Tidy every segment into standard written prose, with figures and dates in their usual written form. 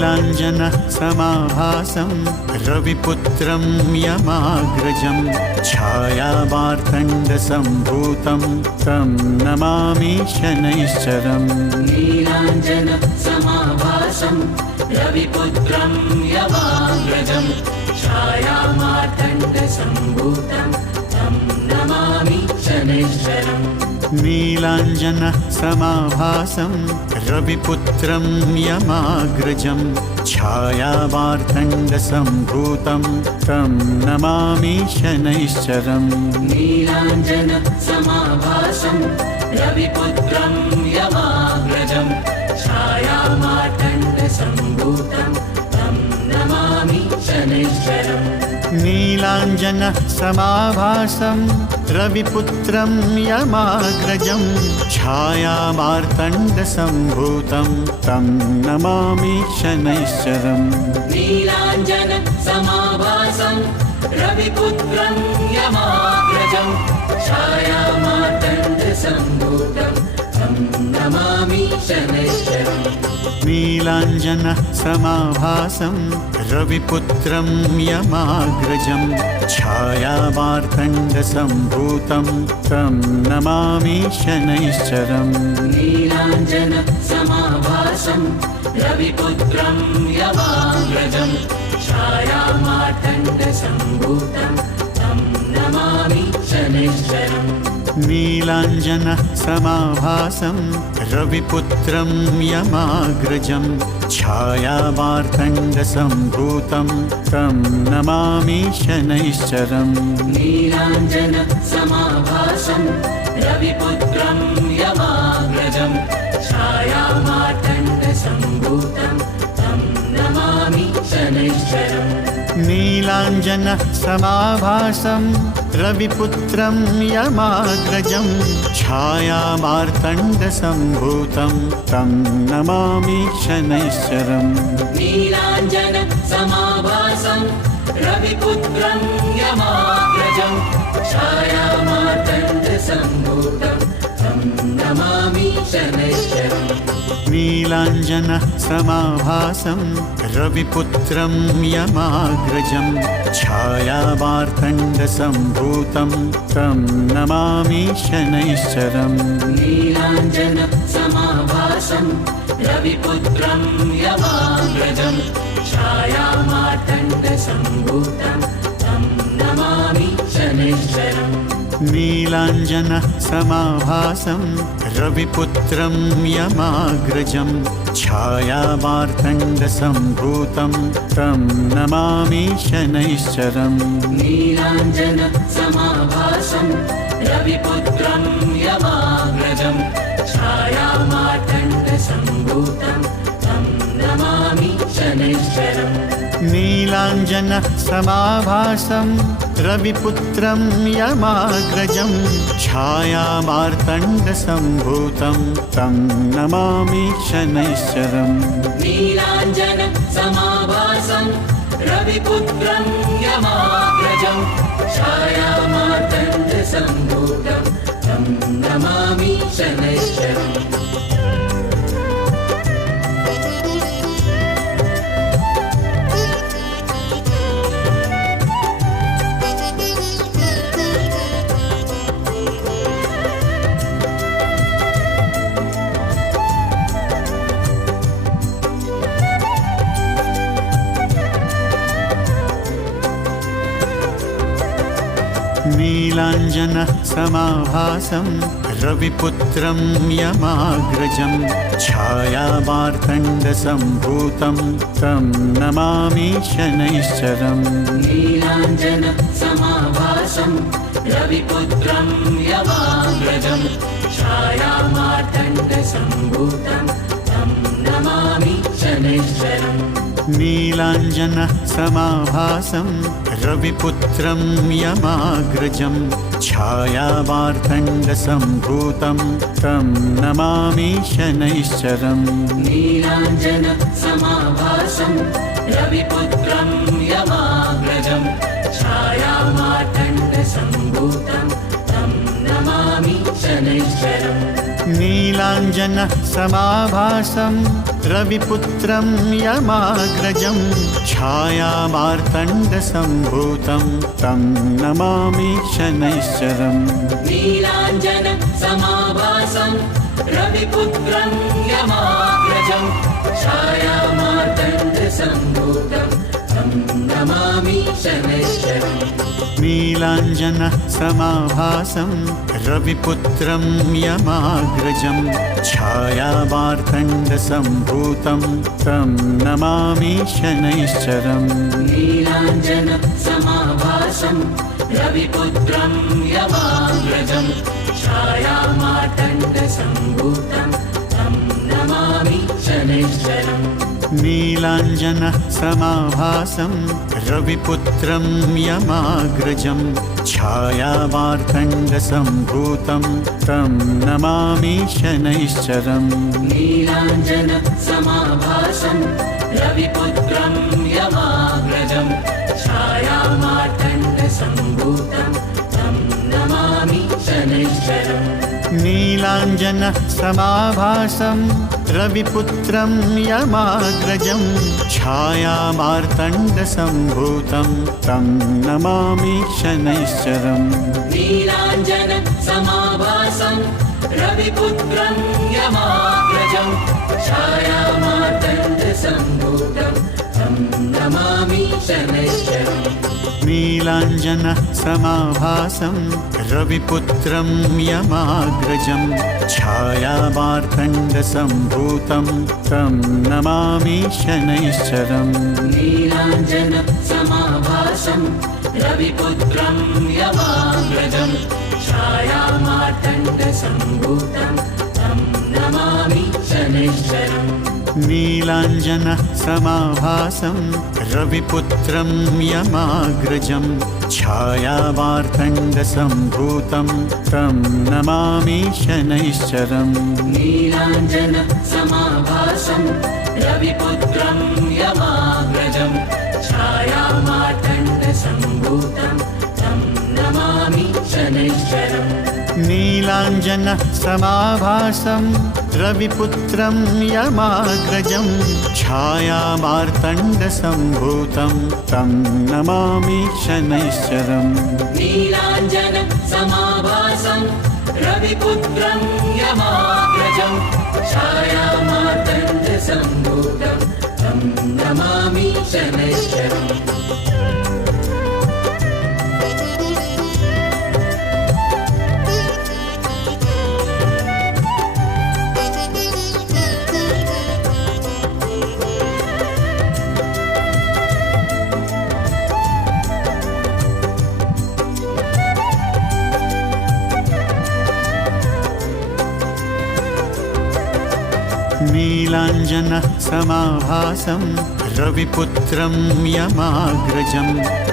नीलाञ्जनः समाभासं रविपुत्रं यमाग्रजं छायामार्तण्डसम्भूतं तं नमामि शनैश्चरम्। नीलाञ्जनः समाभासं रविपुत्रं यमाग्रजं छायामार्तण्डसम्भूतं तं नमामि शनैश्चरम्। नीलाञ्जनः समाभासं रविपुत्रं यमाग्रजं छायामार्तण्डसम्भूतं तं नमामि शनैश्चरम्। नीलाञ्जनः समाभासं रविपुत्रं यमाग्रजं छायामार्तण्डसम्भूतं तं नमामि शनैश्चरम्। नीलाञ्जनः समाभासं रविपुत्रं यमाग्रजं छायामार्तण्डसम्भूतं तं नमामि शनैश्चरम्। नीलाञ्जनः समाभासं रविपुत्रं यमाग्रजं छायामार्तण्डसम्भूतं तं नमामि शनैश्चरम्। नीलाञ्जनः समाभासं रविपुत्रं यमाग्रजं छायामार्तण्डसम्भूतं तं नमामि शनैश्चरम्। नीलाञ्जनः समाभासं रविपुत्रं यमाग्रजं छायामार्तण्डसम्भूतं तं नमामि शनैश्चरम्। नीलाञ्जनः समाभासं रविपुत्रं यमाग्रजं छायामार्तण्डसम्भूतं तं नमामि शनैश्चरम्। नीलाञ्जनः समाभासं रविपुत्रं यमाग्रजं छायामार्तण्डसम्भूतं तं नमामि शनैश्चरम्। नीलाञ्जनः समाभासं रविपुत्रं यमाग्रजं छायामार्तण्डसम्भूतं तं नमामि शनैश्चरम्। नीलाञ्जनः समाभासं रविपुत्रं यमाग्रजं छायामार्तण्डसम्भूतं तं नमामि शनैश्चरम्। नीलाञ्जनः समाभासं रविपुत्रं यमाग्रजं छायामार्तण्डसम्भूतं तं नमामि शनैश्चरम्। नीलाञ्जनः समाभासं रविपुत्रं यमाग्रजं छायामार्तण्डसम्भूतं तं नमामि शनैश्चरम्। नीलाञ्जनः समाभासं रविपुत्रं यमाग्रजं छायामार्तण्डसम्भूतं तं नमामि शनैश्चरम्। नीलाञ्जनः समाभासं रविपुत्रं यमाग्रजं छायामार्तण्डसम्भूतं तं नमामि शनैश्चरम्। नीलाञ्जनः समाभासं रविपुत्रं यमाग्रजं छायामार्तण्डसम्भूतं तं नमामि शनैश्चरम्। नीलाञ्जनः समाभासं रविपुत्रं यमाग्रजं छायामार्तण्डसम्भूतं तं नमामि शनैश्चरम्। नीलाञ्जनः समाभासं रविपुत्रं यमाग्रजं छायामार्तण्डसम्भूतं तं नमामि शनैश्चरम्। नीलाञ्जनः समाभासं रविपुत्रं यमाग्रजं छायामार्तण्डसम्भूतं तं नमामि शनैश्चरम्। नीलाञ्जनः समाभासं रविपुत्रं यमाग्रजं छायामार्तण्डसम्भूतं तं नमामि शनैश्चरम्। नीलाञ्जनः समाभासं रविपुत्रं यमाग्रजं छायामार्तण्डसम्भूतं तं नमामि शनैश्चरम्। नीलाञ्जनसमाभासं रविपुत्रं यमाग्रजं छायामार्तण्डसम्भूतं तं नमामि शनैश्चरम् नीलाञ्जनसमाभासं रविपुत्रं यमाग्रजं छायामार्तण्डसम्भूतं तं नमामि शनैश्चरम् नीलाञ्जनसमाभासं रविपुत्रं यमाग्रजं छायामार्तण्डसम्भूतं तं नमामि शनैश्चरम् नीलाञ्जनसमाभासं रविपुत्रं यमाग्रजं छायामार्तण्डसम्भूतं तं नमामि शनैश्चरम् नीलाञ्जनसमाभासं रविपुत्रं यमाग्रजं छायामार्तण्डसम्भूतं तं नमामि शनैश्चरम् नीलाञ्जनसमाभासं रविपुत्रं यमाग्रजं छायामार्तण्डसम्भूतं तं नमामि शनैश्चरम् नीलाञ्जनसमाभासं रविपुत्रं यमाग्रजं छायामार्तण्डसम्भूतं तं नमामि शनैश्चरम् नीलाञ्जनसमाभासं रविपुत्रं यमाग्रजं छायामार्तण्डसम्भूतं तं नमामि शनैश्चरम् नीलाञ्जनसमाभासं रविपुत्रं यमाग्रजं छायामार्तण्डसम्भूतं तं नमामि शनैश्चरम् नीलाञ्जनसमाभासं रविपुत्रं यमाग्रजं छायामार्तण्डसम्भूतं तं नमामि शनैश्चरम् नीलाञ्जनसमाभासं रविपुत्रं यमाग्रजं छायामार्तण्डसम्भूतं तं नमामि शनैश्चरम् नीलाञ्जनसमाभासं रविपुत्रं यमाग्रजं छायामार्तण्डसम्भूतं तं नमामि शनैश्चरम् नीलाञ्जनसमाभासं रविपुत्रं यमाग्रजं छायामार्तण्डसम्भूतं तं नमामि शनैश्चरम् नीलाञ्जनसमाभासं रविपुत्रं यमाग्रजं छायामार्तण्डसम्भूतं तं नमामि शनैश्चरम् नीलाञ्जनसमाभासं रविपुत्रं यमाग्रजं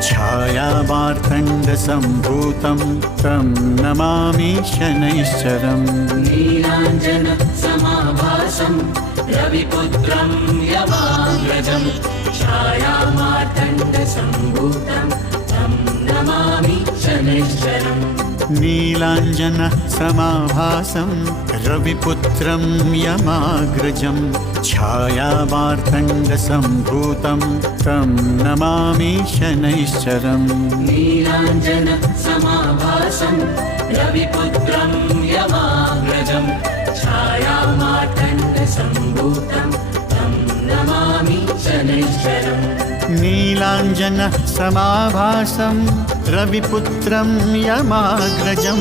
छायामार्तण्डसम्भूतं तं नमामि शनैश्चरम् नीलाञ्जनसमाभासं रविपुत्रं यमाग्रजं छायामार्तण्डसम्भूतं तं नमामि शनैश्चरम् नीलाञ्जनसमाभासं रविपुत्रं यमाग्रजं छायामार्तण्डसम्भूतं तं नमामि शनैश्चरम् नीलाञ्जनसमाभासं रविपुत्रं यमाग्रजं छायामार्तण्डसम्भूतं तं नमामि शनैश्चरम् नीलाञ्जनसमाभासं रविपुत्रं यमाग्रजं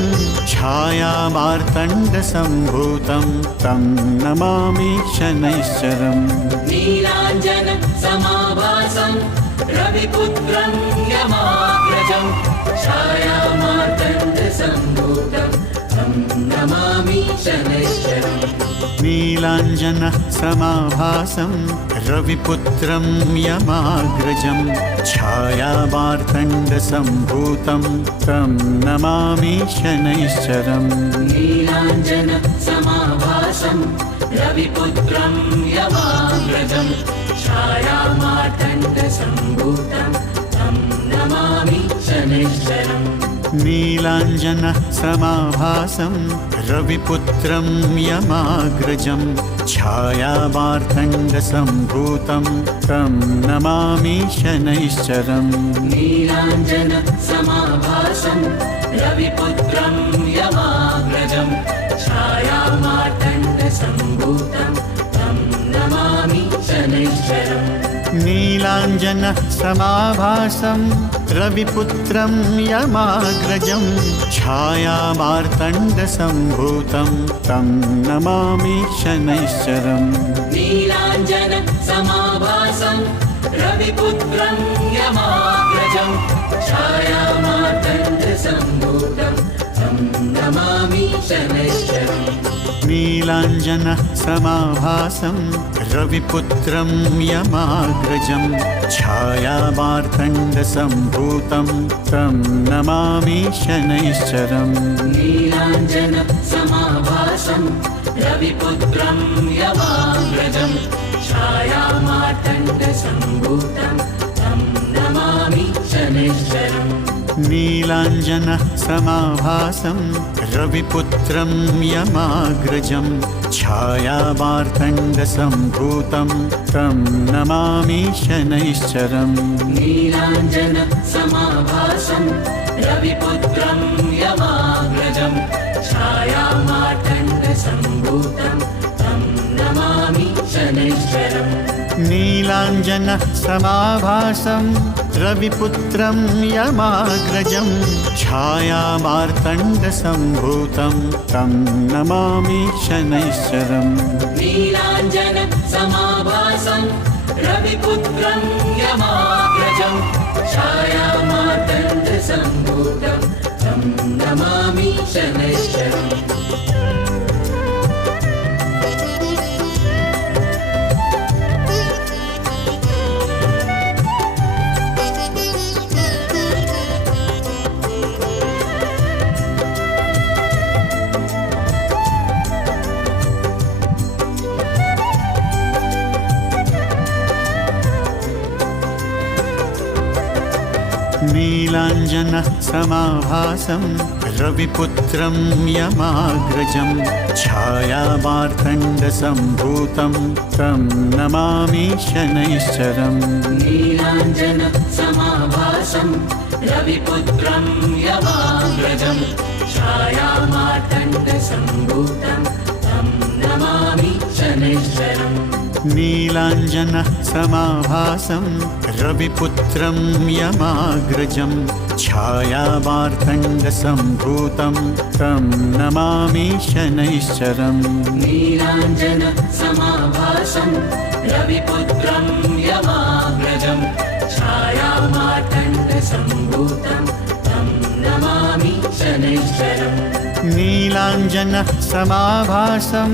छायामार्तण्डसम्भूतं तं नमामि शनैश्चरम् नीलाञ्जनसमाभासं रविपुत्रं यमाग्रजं छायामार्तण्डसम्भूतं तं नमामि शनैश्चरम् नीलाञ्जनसमाभासं रविपुत्रं यमाग्रजं छायामार्तण्डसम्भूतं तं नमामि शनैश्चरम् नीलाञ्जनसमाभासं रविपुत्रं यमाग्रजं छायामार्तण्डसम्भूतं तं नमामि शनैश्चरम् नीलाञ्जनसमाभासं रविपुत्रं यमाग्रजं छायामार्तण्डसम्भूतं तं नमामि शनैश्चरम् नीलाञ्जनसमाभासं रविपुत्रं यमाग्रजं छायामार्तण्डसम्भूतं तं नमामि शनैश्चरम् नीलाञ्जनसमाभासं रविपुत्रं यमाग्रजं छायामार्तण्डसम्भूतं तं नमामि शनैश्चरम् नीलाञ्जनसमाभासं रविपुत्रं यमाग्रजं छायामार्तण्डसम्भूतं तं नमामि शनैश्चरम् नीलाञ्जनसमाभासं रविपुत्रं यमाग्रजं छायामार्तण्डसम्भूतं तं नमामि शनैश्चरम् नीलाञ्जनसमाभासं रविपुत्रं यमाग्रजं छायामार्तण्डसम्भूतं तं नमामि शनैश्चरम् नीलाञ्जनसमाभासं रविपुत्रं यमाग्रजं छायामार्तण्डसम्भूतं तं नमामि शनैश्चरम् नीलाञ्जनसमाभासं रविपुत्रं यमाग्रजं छायामार्तण्डसम्भूतं तं नमामि शनैश्चरम् नीलाञ्जनसमाभासं रविपुत्रं यमाग्रजं छायामार्तण्डसम्भूतं तं नमामि शनैश्चरम् नीलाञ्जनसमाभासं रविपुत्रं यमाग्रजं छायामार्तण्डसम्भूतं तं नमामि शनैश्चरम् नीलाञ्जनसमाभासं रविपुत्रं यमाग्रजं छायामार्तण्डसम्भूतं तं नमामि शनैश्चरम् नीलाञ्जनसमाभासं रविपुत्रं यमाग्रजं छायामार्तण्डसम्भूतं तं नमामि शनैश्चरम् नीलाञ्जनसमाभासं रविपुत्रं यमाग्रजं छायामार्तण्डसम्भूतं तं नमामि शनैश्चरम् नीलाञ्जनसमाभासं रविपुत्रं यमाग्रजं छायामार्तण्डसम्भूतं तं नमामि शनैश्चरम् नीलाञ्जनसमाभासं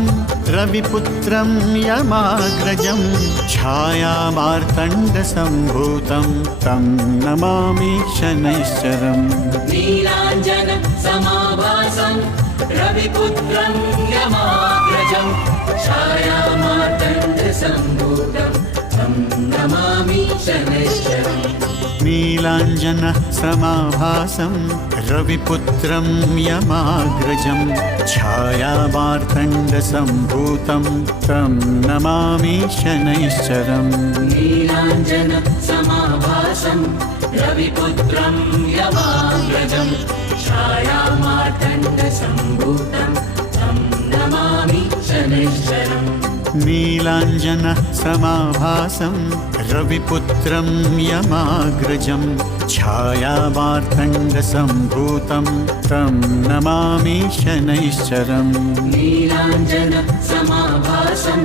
रविपुत्रं यमाग्रजं छायामार्तण्डसम्भूतं तं नमामि शनैश्चरम् नीलाञ्जनसमाभासं रविपुत्रं यमाग्रजं छायामार्तण्डसम्भूतं तं नमामि शनैश्चरम् नीलाञ्जनसमाभासं रविपुत्रं यमाग्रजं छायामार्तण्डसम्भूतं तं नमामि शनैश्चरम् नीलाञ्जनसमाभासं रविपुत्रं यमाग्रजं छायामार्तण्डसम्भूतं तं नमामि शनैश्चरम् नीलाञ्जनसमाभासं रविपुत्रं यमाग्रजं छायामार्तण्डसम्भूतं तं नमामि शनैश्चरम् नीलाञ्जनसमाभासं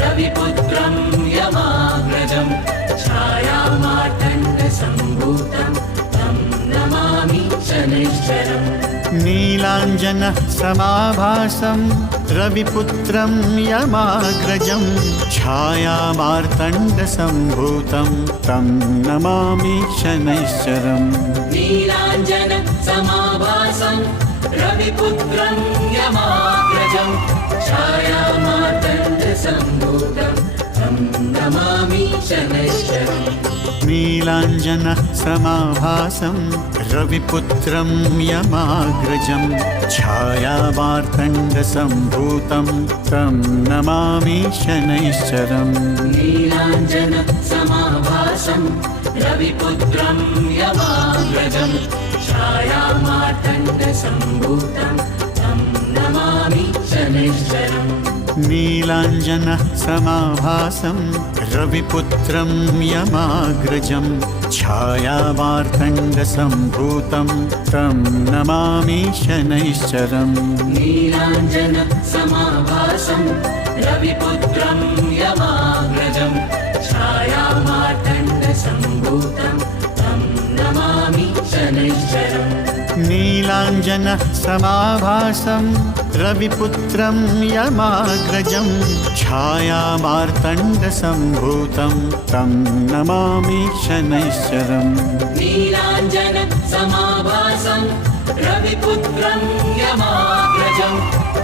रविपुत्रं यमाग्रजं छायामार्तण्डसम्भूतं तं नमामि शनैश्चरम् नीलाञ्जनसमाभासं रविपुत्रं यमाग्रजं छायामार्तण्डसम्भूतं तं नमामि शनैश्चरम् नीलाञ्जनसमाभासं रविपुत्रं यमाग्रजं छायामार्तण्डसम्भूतं तं नमामि शनैश्चरम् नीलाञ्जनसमाभासं रविपुत्रं यमाग्रजं छायामार्तण्डसम्भूतं तं नमामि शनैश्चरम् नीलाञ्जनसमाभासं रविपुत्रं यमाग्रजं छायामार्तण्डसम्भूतं तं नमामि शनैश्चरम् नीलाञ्जनसमाभासं रविपुत्रं यमाग्रजं छायामार्तण्डसम्भूतं तं नमामि शनैश्चरम् नीलाञ्जनसमाभासं रविपुत्रं यमाग्रजं छायामार्तण्डसम्भूतं तं नमामि शनैश्चरम् नीलाञ्जनसमाभासं रविपुत्रं यमाग्रजं छायामार्तण्डसम्भूतं तं नमामि शनैश्चरम् नीलाञ्जनसमाभासं रविपुत्रं यमाग्रजं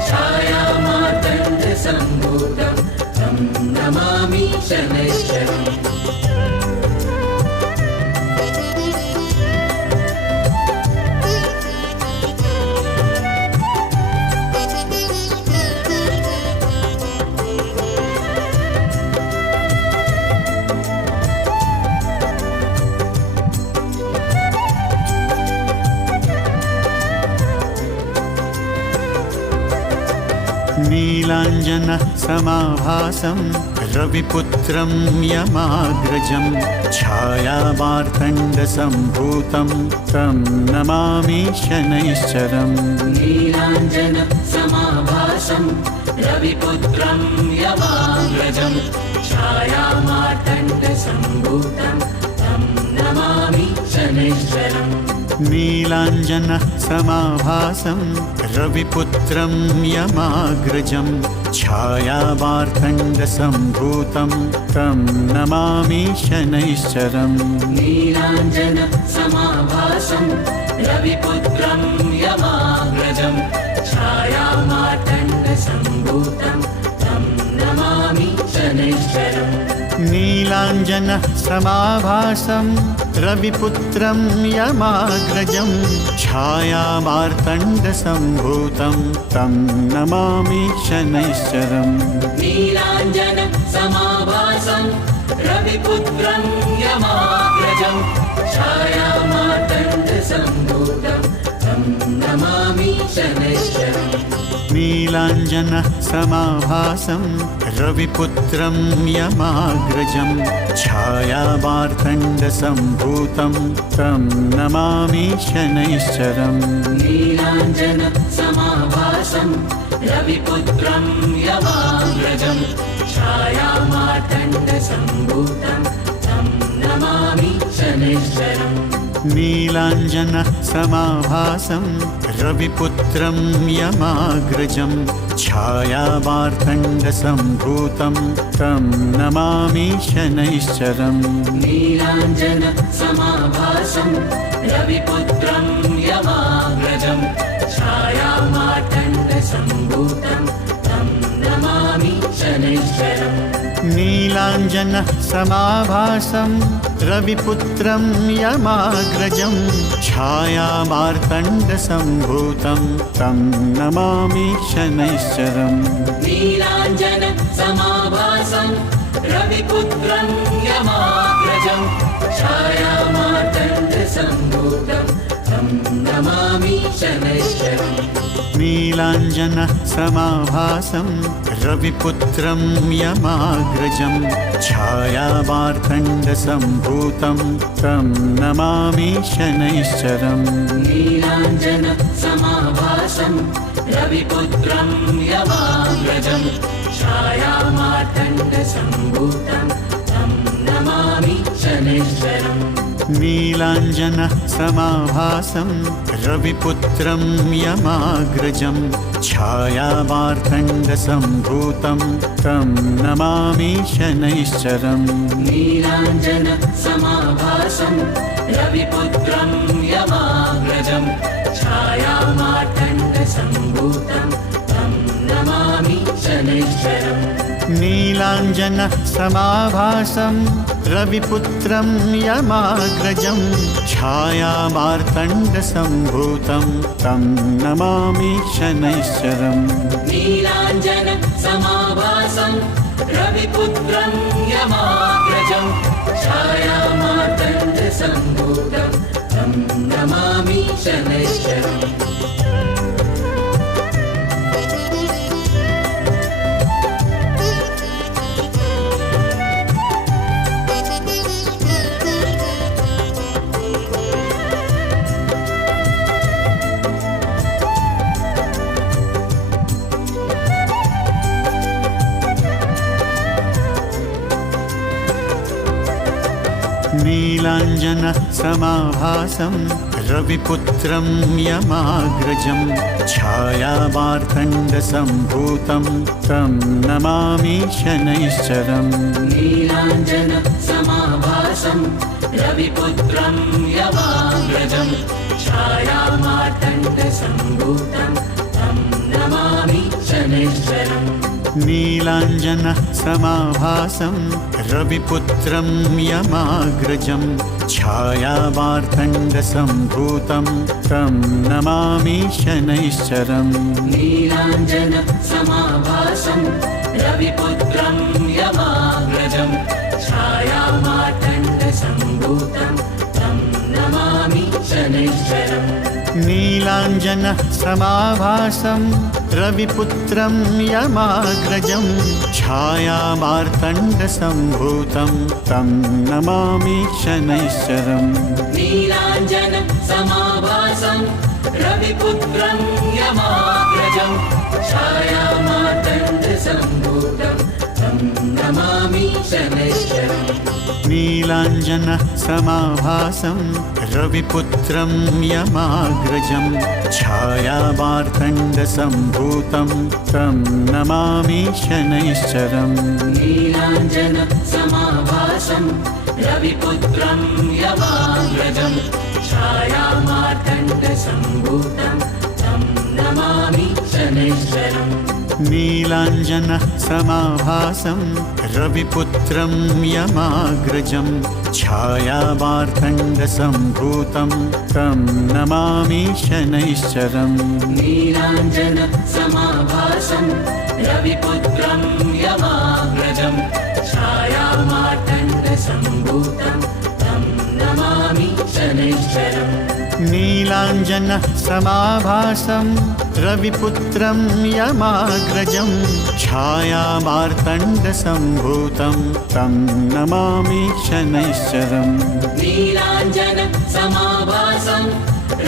छायामार्तण्डसम्भूतं तं नमामि शनैश्चरम् नीलाञ्जनसमाभासं रविपुत्रं यमाग्रजं छायामार्तण्डसम्भूतं तं नमामि शनैश्चरम् नीलाञ्जनसमाभासं रविपुत्रं यमाग्रजं छायामार्तण्डसम्भूतं तं नमामि शनैश्चरम् नीलाञ्जनसमाभासं रविपुत्रं यमाग्रजं छायामार्तण्डसम्भूतं तं नमामि शनैश्चरम् नीलाञ्जनसमाभासं रविपुत्रं यमाग्रजं छायामार्तण्डसम्भूतं तं नमामि शनैश्चरम् नीलाञ्जनसमाभासं रविपुत्रं यमाग्रजं छायामार्तण्डसम्भूतं तं नमामि शनैश्चरम् नीलाञ्जनसमाभासं रविपुत्रं यमाग्रजं छायामार्तण्डसम्भूतं तं नमामि शनैश्चरम् नीलाञ्जनसमाभासं रविपुत्रं यमाग्रजं छायामार्तण्डसम्भूतं तं नमामि शनैश्चरम् नीलाञ्जनसमाभासं रविपुत्रं यमाग्रजं छायामार्तण्डसम्भूतं तं नमामि शनैश्चरम् नीलाञ्जनसमाभासं रविपुत्रं यमाग्रजं छायामार्तण्डसम्भूतं तं नमामि शनैश्चरम् नीलाञ्जनसमाभासं रविपुत्रं यमाग्रजं छायामार्तण्डसम्भूतं तं नमामि शनैश्चरम् नीलाञ्जनसमाभासं रविपुत्रं यमाग्रजं छायामार्तण्डसम्भूतं तं नमामि शनैश्चरम् नीलाञ्जनसमाभासं रविपुत्रं यमाग्रजं छायामार्तण्डसम्भूतं तं नमामि शनैश्चरम् नीलाञ्जनसमाभासं रविपुत्रं यमाग्रजं छायामार्तण्डसम्भूतं तं नमामि शनैश्चरम् नीलाञ्जनसमाभासं रविपुत्रं यमाग्रजं छायामार्तण्डसम्भूतं तं नमामि शनैश्चरम् नीलाञ्जनसमाभासं रविपुत्रं यमाग्रजं छायामार्तण्डसम्भूतं तं नमामि शनैश्चरम् नीलाञ्जनसमाभासं रविपुत्रं यमाग्रजं छायामार्तण्डसम्भूतं तं नमामि शनैश्चरम् नीलाञ्जनसमाभासं रविपुत्रं यमाग्रजं छायामार्तण्डसम्भूतं तं नमामि शनैश्चरम् नीलाञ्जन समाभासं रविपुत्रं यमाग्रजं छायामार्तण्डसम्भूतं तं नमामि शनैश्चरम् नीलाञ्जनसमाभासं रविपुत्रं यमाग्रजं छायामार्तण्डसम्भूतं तं नमामि शनैश्चरम् नीलाञ्जन समाभासं रविपुत्रं यमाग्रजं छायामार्तण्डसम्भूतं तं नमामि शनैश्चरम् नीलाञ्जनसमाभासं रविपुत्रं यमाग्रजं छायामार्तण्डसम्भूतं तं नमामि शनैश्चरम् नीलाञ्जन समाभासं रविपुत्रं यमाग्रजं छायामार्तण्डसम्भूतं तं नमामि शनैश्चरम् नीलाञ्जनसमाभासं रविपुत्रं यमाग्रजं छायामार्तण्डसम्भूतं तं नमामि शनैश्चरम् नीलाञ्जन समाभासं रविपुत्रं यमाग्रजं छायामार्तण्डसम्भूतं तं नमामि शनैश्चरम् नीलाञ्जनसमाभासं रविपुत्रं यमाग्रजं छायामार्तण्डसम्भूतं तं नमामि शनैश्चरम् नीलाञ्जन समाभासं रविपुत्रं यमाग्रजं छायामार्तण्डसम्भूतं तं नमामि शनैश्चरम् नीलाञ्जनसमाभासं रविपुत्रं यमाग्रजं छायामार्तण्डसम्भूतं तं नमामि शनैश्चरम् नीलाञ्जन समाभासं रविपुत्रं यमाग्रजं छायामार्तण्डसम्भूतं तं नमामि शनैश्चरम् नीलाञ्जनसमाभासं रविपुत्रं यमाग्रजं छायामार्तण्डसम्भूतं तं नमामि शनैश्चरम् नीलाञ्जन समाभासं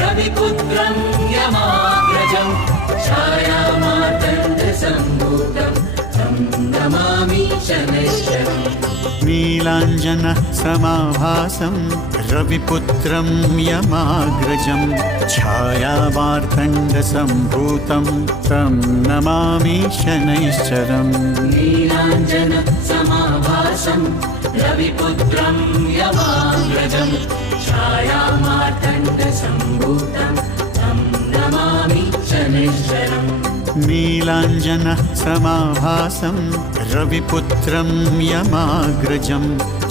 रविपुत्रं यमाग्रजं छायामार्तण्डसम्भूतं तं नमामि शनैश्चरम् नीलाञ्जनसमाभासं रविपुत्रं यमाग्रजं छायामार्तण्डसम्भूतं तं नमामि शनैश्चरम् नीलाञ्जन समाभासं रविपुत्रं यमाग्रजं छायामार्तण्डसम्भूतं तं नमामि शनैश्चरम् नीलाञ्जनसमाभासं रविपुत्रं यमाग्रजं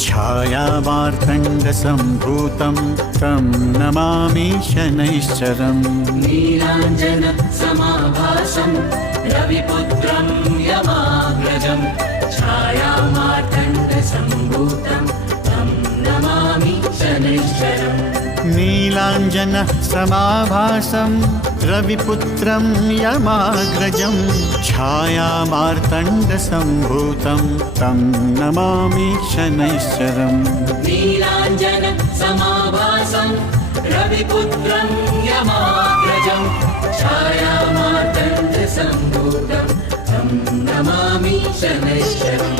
छायामार्तण्डसम्भूतं तं नमामि शनैश्चरम् नीलाञ्जन समाभासं रविपुत्रं यमाग्रजं छायामार्तण्डसम्भूतं तं नमामि शनैश्चरम् नीलाञ्जनसमाभासं रविपुत्रं यमाग्रजं छायामार्तण्डसम्भूतं तं नमामि शनैश्चरम् नीलाञ्जन समाभासं रविपुत्रं यमाग्रजं छायामार्तण्डसम्भूतं तं नमामि शनैश्चरम्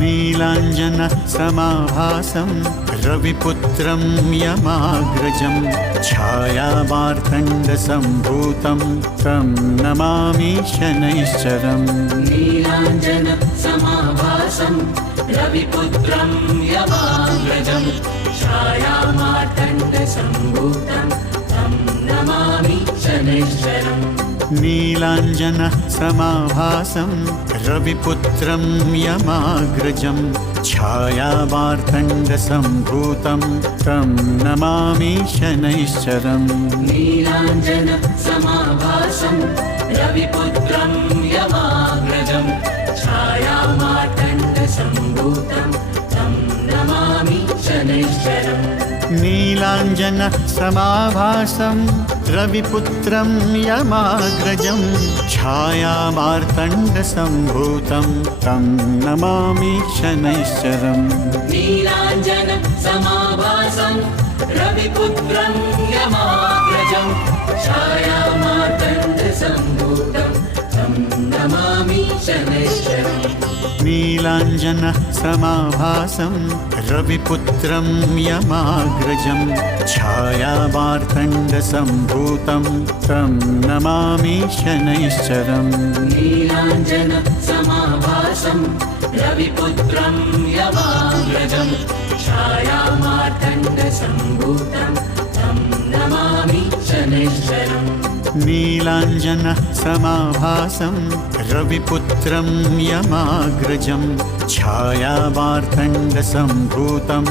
नीलाञ्जनसमाभासं रविपुत्रं यमाग्रजं छायामार्तण्डसम्भूतं तं नमामि शनैश्चरम् नीलाञ्जनसमाभासं रविपुत्रं यमाग्रजं छायामार्तण्डसम्भूतं तं नमामि शनैश्चरम् नीलाञ्जनसमाभासं रविपुत्रं यमाग्रजं छायामार्तण्डसम्भूतं तं नमामि शनैश्चरम् नीलाञ्जनसमाभासं रविपुत्रं यमाग्रजं छायामार्तण्डसम्भूतं तं नमामि शनैश्चरम् नीलाञ्जनसमाभासं रविपुत्रं यमाग्रजं छायामार्तण्डसम्भूतं तं नमामि शनैश्चरम् नीलाञ्जनसमाभासं रविपुत्रं यमाग्रजं छायामार्तण्डसम्भूतं तं नमामि शनैश्चरम् नीलाञ्जनसमाभासं रविपुत्रं यमाग्रजं छायामार्तण्डसम्भूतं तं नमामि शनैश्चरम् नीलाञ्जनसमाभासं रविपुत्रं यमाग्रजं छायामार्तण्डसम्भूतं तं नमामि शनैश्चरम् नीलाञ्जनसमाभासं रविपुत्रं यमाग्रजं छायामार्तण्डसम्भूतं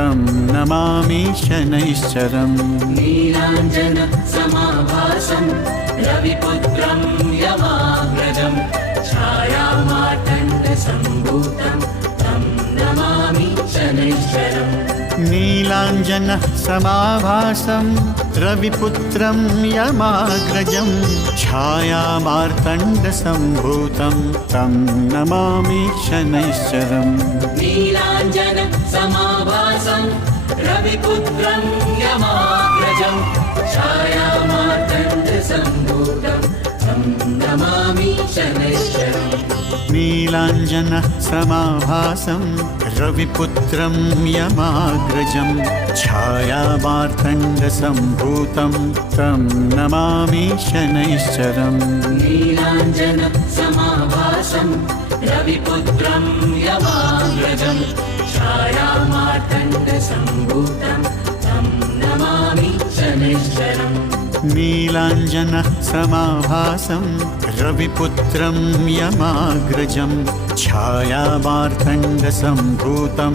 तं नमामि शनैश्चरम् नीलाञ्जनसमाभासं रविपुत्रं यमाग्रजं छायामार्तण्डसम्भूतं तं नमामि शनैश्चरम् नीलाञ्जनसमाभासं रविपुत्रं यमाग्रजं छायामार्तण्डसम्भूतं तं नमामि शनैश्चरम् नीलाञ्जनसमाभासं रविपुत्रं यमाग्रजं छायामार्तण्डसम्भूतं तं नमामि शनैश्चरम् नीलाञ्जनसमाभासं रविपुत्रं यमाग्रजं छायामार्तण्डसम्भूतं तं नमामि शनैश्चरम् नीलाञ्जनसमाभासं रविपुत्रं यमाग्रजं छायामार्तण्डसम्भूतं तं नमामि शनैश्चरम् नीलाञ्जनसमाभासं रविपुत्रं यमाग्रजं छायामार्तण्डसम्भूतं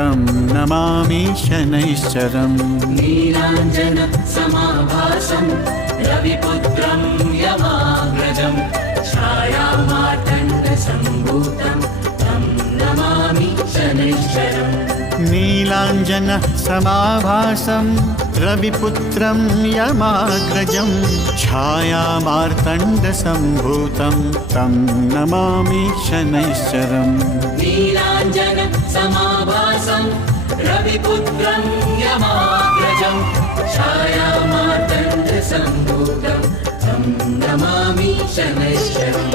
तं नमामि शनैश्चरम् नीलाञ्जनसमाभासं रविपुत्रं यमाग्रजं छायामार्तण्डसम्भूतं तं नमामि शनैश्चरम् नीलाञ्जनसमाभासं रविपुत्रं यमाग्रजं छायामार्तण्डसम्भूतं तं नमामि शनैश्चरम् नीलाञ्जनसमाभासं रविपुत्रं यमाग्रजं छायामार्तण्डसम्भूतं तं नमामि शनैश्चरम्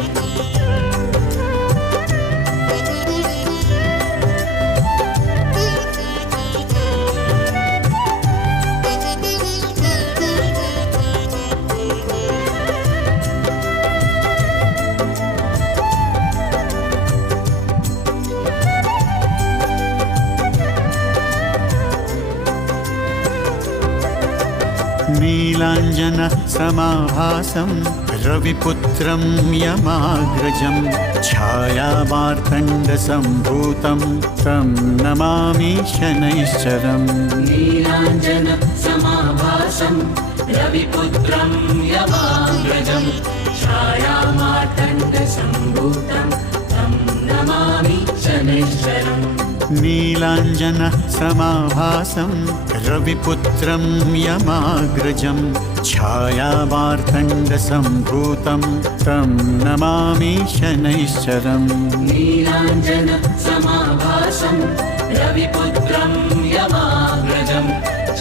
नीलाञ्जनसमाभासं रविपुत्रं यमाग्रजं छायामार्तण्डसम्भूतं तं नमामि शनैश्चरम् नीलाञ्जनसमाभासं रविपुत्रं यमाग्रजं छायामार्तण्डसम्भूतं तं नमामि शनैश्चरम् नीलाञ्जनसमाभासं रविपुत्रं यमाग्रजं छायामार्तण्डसम्भूतं तं नमामि शनैश्चरम् नीलाञ्जनसमाभासं रविपुत्रं यमाग्रजं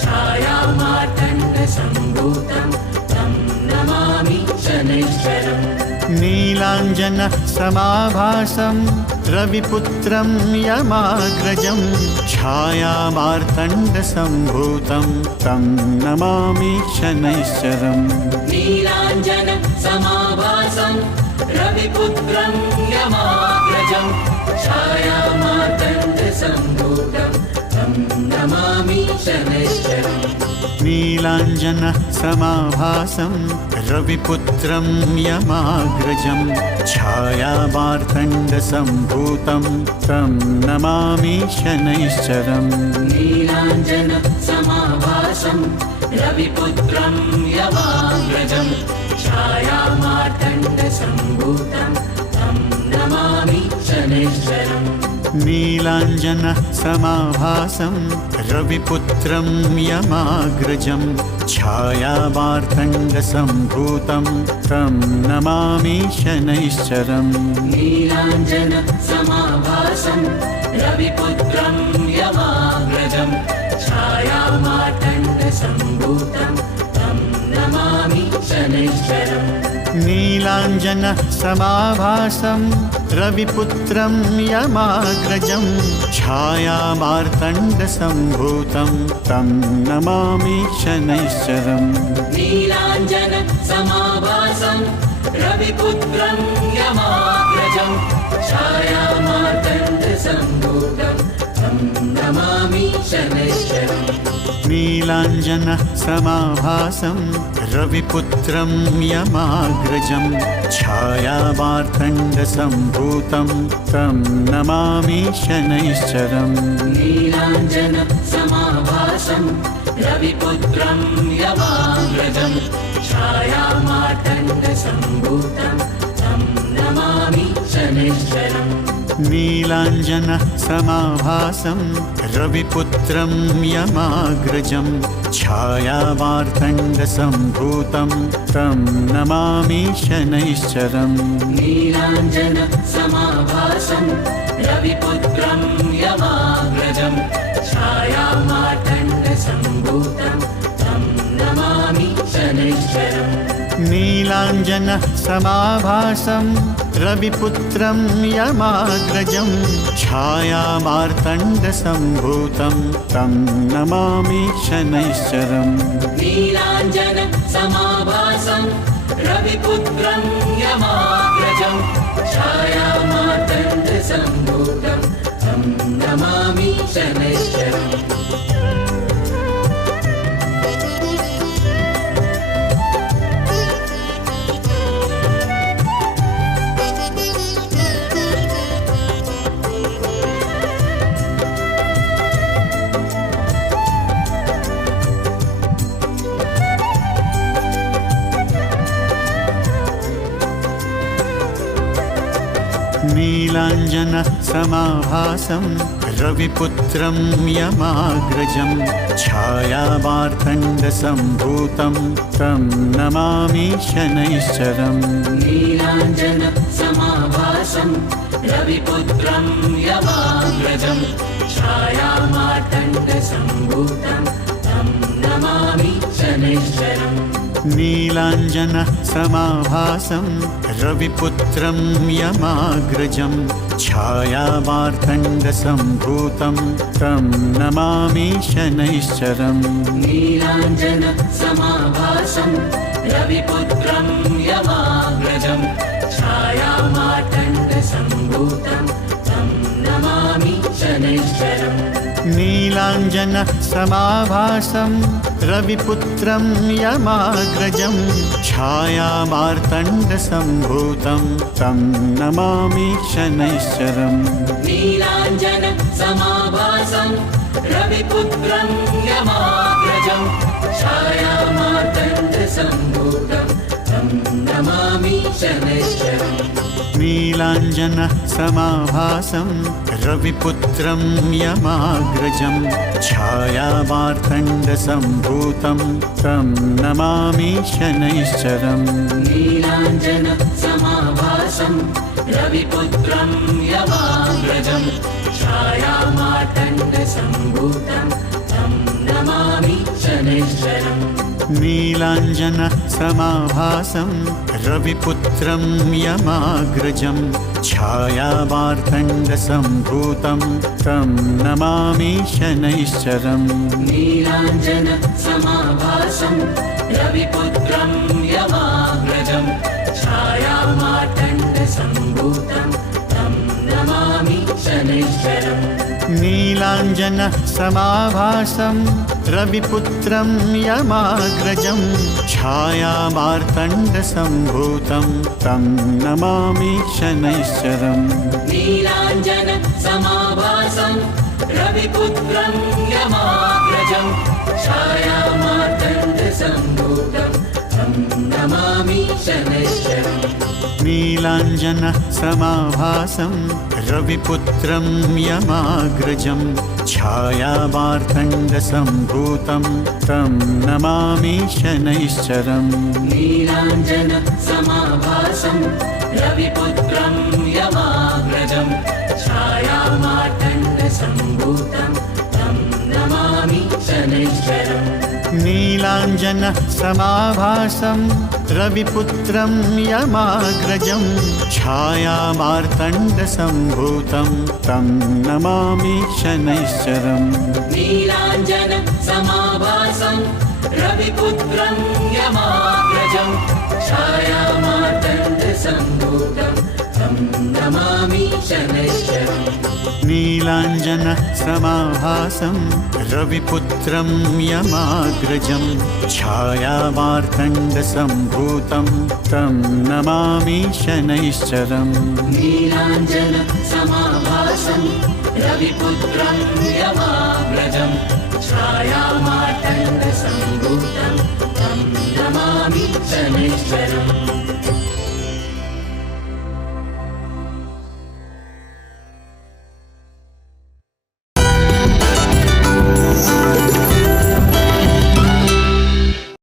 छायामार्तण्डसम्भूतं तं नमामि शनैश्चरम् नीलाञ्जनसमाभासं नीलाञ्जनसमाभासं रविपुत्रं यमाग्रजं छायामार्तण्डसम्भूतं तं नमामि शनैश्चरम् नीलाञ्जनसमाभासं रविपुत्रं यमाग्रजं छायामार्तण्डसम्भूतं तं नमामि शनैश्चरम् नीलाञ्जनसमाभासं रविपुत्रं यमाग्रजं छायामार्तण्डसम्भूतं तं नमामि शनैश्चरम् नीलाञ्जनसमाभासं रविपुत्रं यमाग्रजं छायामार्तण्डसम्भूतं तं नमामि शनैश्चरम् नीलाञ्जनसमाभासं रविपुत्रं यमाग्रजं छायामार्तण्डसम्भूतं तं नमामि शनैश्चरम् नीलाञ्जनसमाभासं रविपुत्रं यमाग्रजं छायामार्तण्डसम्भूतं तं नमामि शनैश्चरम् नीलाञ्जनसमाभासं रविपुत्रं यमाग्रजं छायामार्तण्डसम्भूतं तं नमामि शनैश्चरम् नीलाञ्जनसमाभासं रविपुत्रं यमाग्रजं छायामार्तण्डसम्भूतं तं नमामि शनैश्चरम् नीलाञ्जनसमाभासं रविपुत्रं यमाग्रजं छायामार्तण्डसम्भूतं तं नमामि शनैश्चरम् नीलाञ्जनसमाभासं रविपुत्रं यमाग्रजं छायामार्तण्डसम्भूतं तं नमामि शनैश्चरम् नीलाञ्जनसमाभासं रविपुत्रं यमाग्रजं छायामार्तण्डसम्भूतं तं नमामि शनैश्चरम् नीलाञ्जनसमाभासं रविपुत्रं यमाग्रजं छायामार्तण्डसम्भूतं तं नमामि शनैश्चरम् नीलाञ्जनसमाभासं रविपुत्रं यमाग्रजं छायामार्तण्डसम्भूतं तं नमामि शनैश्चरम् नीलाञ्जनसमाभासं रविपुत्रं यमाग्रजं छायामार्तण्डसम्भूतं तं नमामि शनैश्चरम् नीलाञ्जनसमाभासं रविपुत्रं यमाग्रजं छायामार्तण्डसम्भूतं तं नमामि शनैश्चरम् नीलाञ्जनसमाभासं रविपुत्रं यमाग्रजं छायामार्तण्डसम्भूतं तं नमामि शनैश्चरम् नीलाञ्जनसमाभासं रविपुत्रं यमाग्रजं छायामार्तण्डसम्भूतं तं नमामि शनैश्चरम् नीलाञ्जनसमाभासं रविपुत्रं यमाग्रजं छायामार्तण्डसम्भूतं तं नमामि शनैश्चरम् नीलाञ्जनसमाभासं रविपुत्रं यमाग्रजं छायामार्तण्डसम्भूतं तं नमामि शनैश्चरम् नीलाञ्जनसमाभासं रविपुत्रं यमाग्रजं छायामार्तण्डसम्भूतं तं नमामि शनैश्चरम् नीलाञ्जनसमाभासं रविपुत्रं यमाग्रजं छायामार्तण्डसम्भूतं तं नमामि शनैश्चरम् नीलाञ्जनसमाभासं रविपुत्रं यमाग्रजं छायामार्तण्डसम्भूतं तं नमामि शनैश्चरम् नीलाञ्जनसमाभासं रविपुत्रं यमाग्रजं छायामार्तण्डसम्भूतं तं नमामि शनैश्चरम् नीलाञ्जनसमाभासं रविपुत्रं यमाग्रजं छायामार्तण्डसम्भूतं तं नमामि शनैश्चरम् नीलाञ्जनसमाभासं रविपुत्रं यमाग्रजं छायामार्तण्डसम्भूतं तं नमामि शनैश्चरम् नीलाञ्जनसमाभासं रविपुत्रं यमाग्रजं छायामार्तण्डसम्भूतं तं नमामि शनैश्चरम् नीलाञ्जनसमाभासं रविपुत्रं यमाग्रजं छायामार्तण्डसम्भूतं तं नमामि शनैश्चरम् नीलाञ्जनसमाभासं रविपुत्रं यमाग्रजं छायामार्तण्डसम्भूतं तं नमामि शनैश्चरम् नीलाञ्जनसमाभासं रविपुत्रं यमाग्रजं छायामार्तण्डसम्भूतं तं नमामि शनैश्चरम् नीलाञ्जनसमाभासं रविपुत्रं यमाग्रजं छायामार्तण्डसम्भूतं तं नमामि शनैश्चरम् नीलाञ्जनसमाभासं रविपुत्रं यमाग्रजं छायामार्तण्डसम्भूतं तं नमामि शनैश्चरम् नीलाञ्जनसमाभासं रविपुत्रं यमाग्रजं छायामार्तण्डसम्भूतं तं नमामि शनैश्चरम्